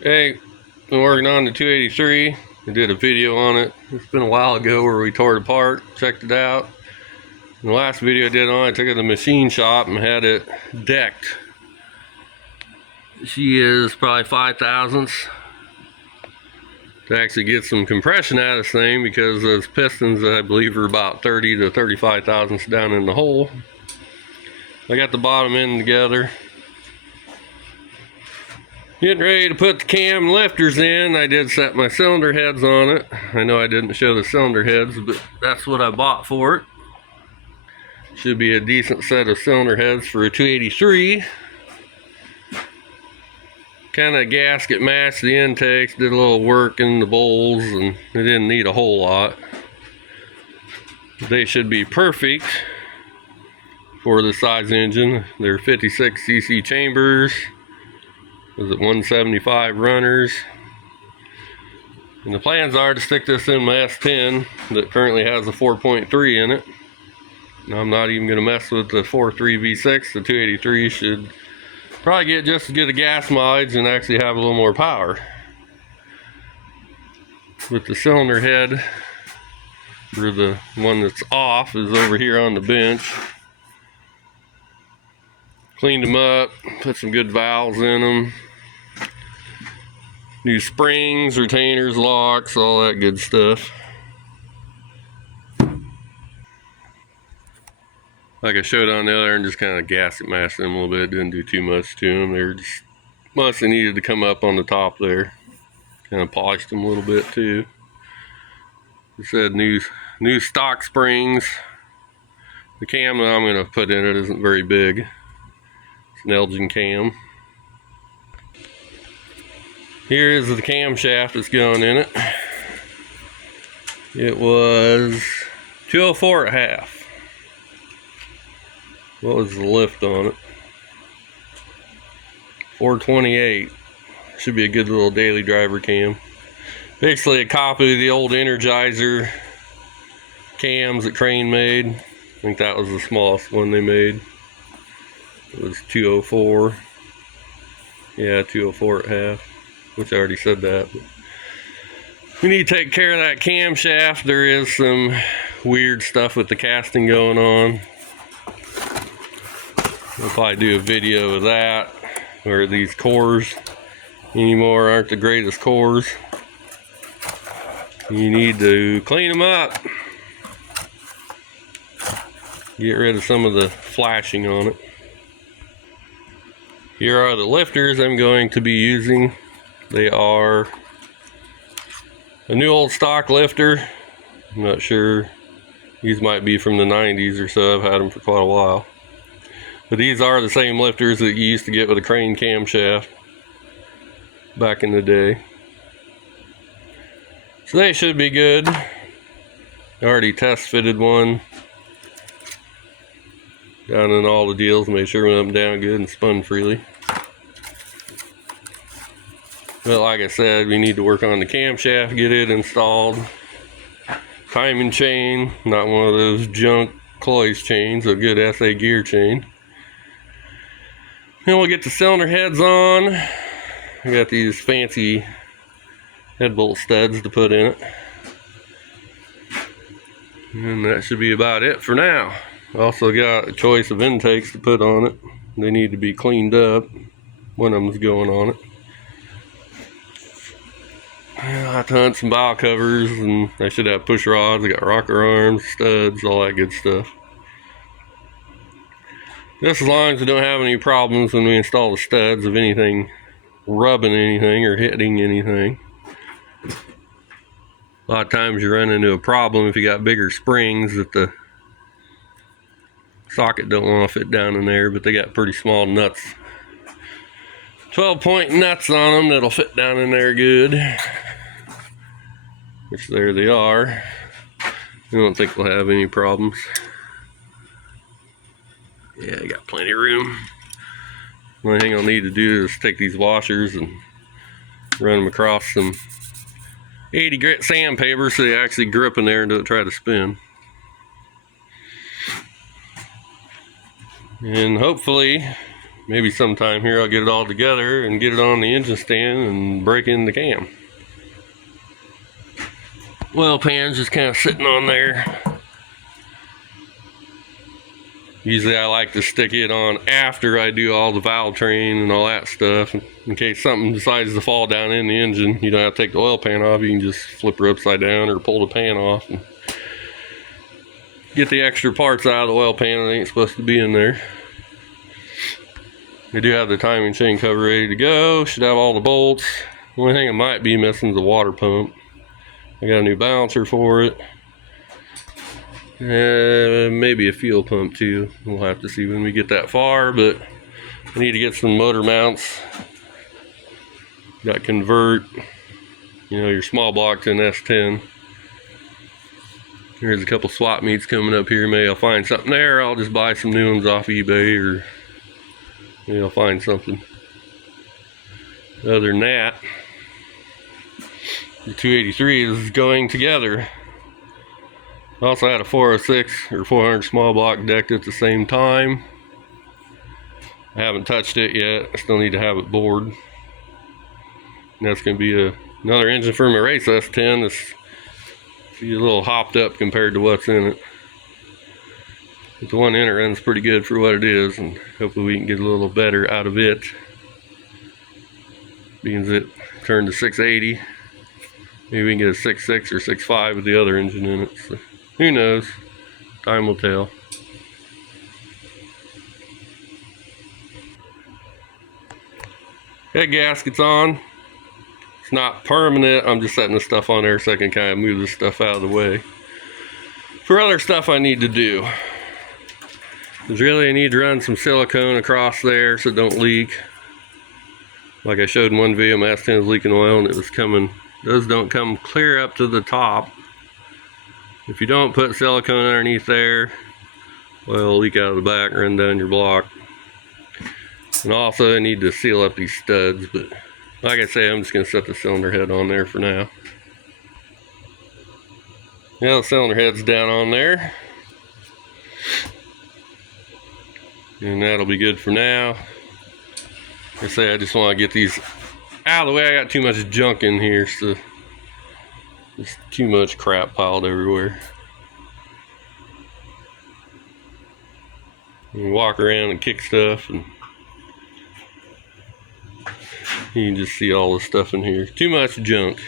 Hey, been working on the 283. I did a video on it. It's been a while ago where we tore it apart, checked it out. In the last video I did on it, I took it to the machine shop and had it decked. She is probably 5 thousandths to actually get some compression out of this thing, because those pistons I believe are about 30 to 35 thousandths down in the hole. I got the bottom end together. Getting ready to put the cam lifters in. I did set my cylinder heads on it. I know I didn't show the cylinder heads, but that's what I bought for it. Should be a decent set of cylinder heads for a 283. Kind of gasket matched the intakes, did a little work in the bowls, and they didn't need a whole lot. They should be perfect for the size engine. They're 56 cc chambers. Was it 175 runners? And the plans are to stick this in my S10 that currently has a 4.3 in it. Now, I'm not even going to mess with the 4.3 V6. The 283 should probably get just as good a gas mileage and actually have a little more power. But the cylinder head, or the one that's off, is over here on the bench. Cleaned them up, put some good valves in them. New springs, retainers, locks, all that good stuff. Like I showed on the other, and just kind of gasket mashed them a little bit. Didn't do too much to them. They were just must have needed to come up on the top there. Kind of polished them a little bit too. It said new stock springs. The cam that I'm going to put in it isn't very big. It's an Elgin cam. Here is the camshaft that's going in it. It was 204 at half. What was the lift on it? 428. Should be a good little daily driver cam. Basically a copy of the old Energizer cams that Crane made. I think that was the smallest one they made. It was 204. Yeah, 204 at half. Which I already said that. But we need to take care of that camshaft. There is some weird stuff with the casting going on. I'll probably do a video of that, where these cores anymore aren't the greatest cores. You need to clean them up. Get rid of some of the flashing on it. Here are the lifters I'm going to be using. They are a new old stock lifter. I'm not sure. These might be from the 90s or so. I've had them for quite a while. But these are the same lifters that you used to get with a Crane camshaft back in the day. So they should be good. I already test fitted one down in all the deals, made sure it went up and down good and spun freely. But like I said, we need to work on the camshaft, get it installed. Timing chain, not one of those junk Cloy's chains, a good SA gear chain. Then we'll get the cylinder heads on. I got these fancy head bolt studs to put in it. And that should be about it for now. Also got a choice of intakes to put on it. They need to be cleaned up. One of them's going on it. I have to hunt some bow covers, and I should have push rods. I got rocker arms, studs, all that good stuff. Just as long as we don't have any problems when we install the studs of anything rubbing anything or hitting anything. A lot of times you run into a problem if you got bigger springs that the socket don't want to fit down in there, but they got pretty small nuts. 12-point nuts on them that'll fit down in there good. Which there they are. I don't think we'll have any problems. Yeah, I got plenty of room. The only thing I'll need to do is take these washers and run them across some 80 grit sandpaper so they actually grip in there and don't try to spin. And hopefully maybe sometime here I'll get it all together and get it on the engine stand and break in the cam. Oil pan's just kind of sitting on there. Usually I like to stick it on after I do all the valve train and all that stuff, in case something decides to fall down in the engine. You don't have to take the oil pan off, you can just flip her upside down or pull the pan off and get the extra parts out of the oil pan that ain't supposed to be in there. We do have the timing chain cover ready to go, should have all the bolts. The only thing I might be missing is the water pump. I got a new balancer for it. Maybe a fuel pump too. We'll have to see when we get that far, but I need to get some motor mounts. Got convert, you know, your small block to an S10. There's a couple swap meets coming up here. Maybe I'll find something there. I'll just buy some new ones off eBay, or maybe I'll find something. Other than that, the 283 is going together. I also had a 406 or 400 small block decked at the same time. I haven't touched it yet. I still need to have it bored. And that's going to be another engine for my race S10. It's a little hopped up compared to what's in it. But the one in it runs pretty good for what it is, and hopefully we can get a little better out of it. Being it turned to 680. Maybe we can get a 6.6 or 6.5 with the other engine in it. So who knows? Time will tell. Head gasket's on. It's not permanent. I'm just setting the stuff on there so I can kind of move this stuff out of the way. For other stuff I need to do, is really I need to run some silicone across there so it don't leak. Like I showed in one video, my S10 is leaking oil and it was coming. Those don't come clear up to the top. If you don't put silicone underneath there, oil will leak out of the back and run down your block. And also I need to seal up these studs, but like I say, I'm just going to set the cylinder head on there for now. Yeah, the cylinder head's down on there. And that'll be good for now. Like I say, I just want to get these out of the way. I got too much junk in here, so there's too much crap piled everywhere. You walk around and kick stuff, and you can just see all the stuff in here. Too much junk.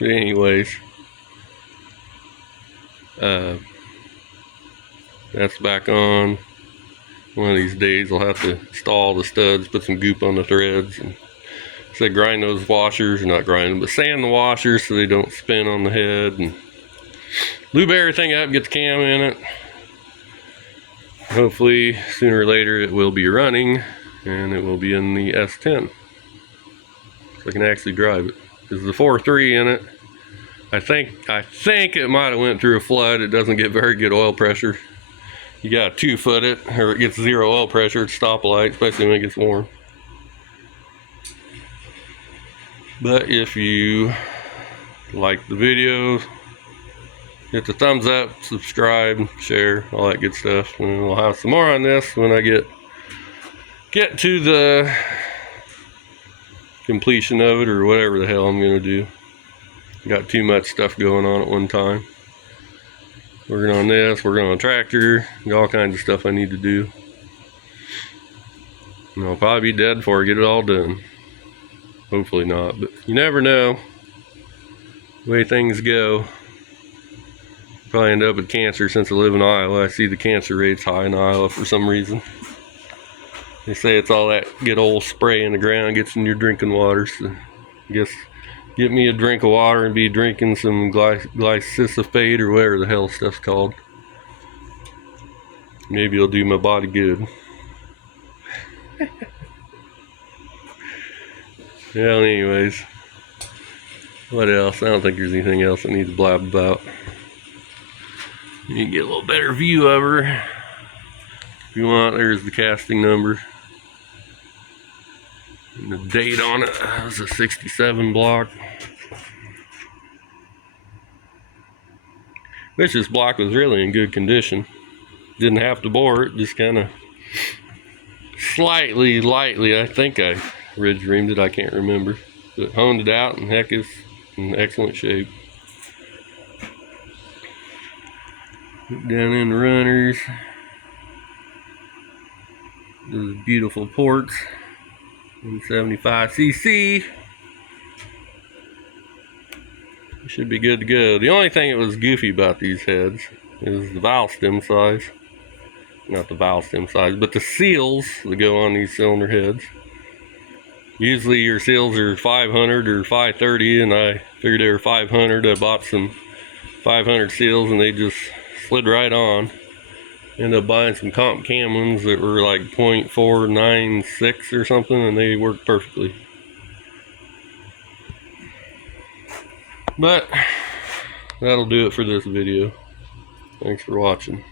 But anyways, that's back on. One of these days I'll have to install all the studs, put some goop on the threads, and say grind those washers, or not grind them, but sand the washers so they don't spin on the head, and lube everything up, get the cam in it. Hopefully sooner or later it will be running and it will be in the S10 so I can actually drive it. There's the 4.3 in it. I think it might have went through a flood. It doesn't get very good oil pressure. You gotta 2-foot it or it gets 0 oil pressure at stoplight, especially when it gets warm. But if you like the video, hit the thumbs up, subscribe, share, all that good stuff. And we'll have some more on this when I get to the completion of it, or whatever the hell I'm gonna do. Got too much stuff going on at one time. Working on this, working on a tractor, got all kinds of stuff I need to do. And I'll probably be dead before I get it all done. Hopefully not, but you never know. The way things go. Probably end up with cancer since I live in Iowa. I see the cancer rates high in Iowa for some reason. They say it's all that good old spray in the ground gets in your drinking water. So I guess get me a drink of water and be drinking some glyphosate or whatever the hell stuff's called. Maybe it'll do my body good. Well, anyways, what else? I don't think there's anything else I need to blab about. You can get a little better view of her if you want. There's the casting number and the date on it. That was a 67 block. Which this block was really in good condition. Didn't have to bore it, just kind of slightly, lightly, I think I ridge reamed it, I can't remember. But honed it out, and heck, is in excellent shape. Down in the runners, those beautiful ports, 175cc. Should be good to go. The only thing that was goofy about these heads is the valve stem size. Not the valve stem size, but the seals that go on these cylinder heads. Usually your seals are 500 or 530, and I figured they were 500. I bought some 500 seals and they just slid right on. Ended up buying some comp cam ones that were like 0.496 or something, and they worked perfectly. But that'll do it for this video. Thanks for watching.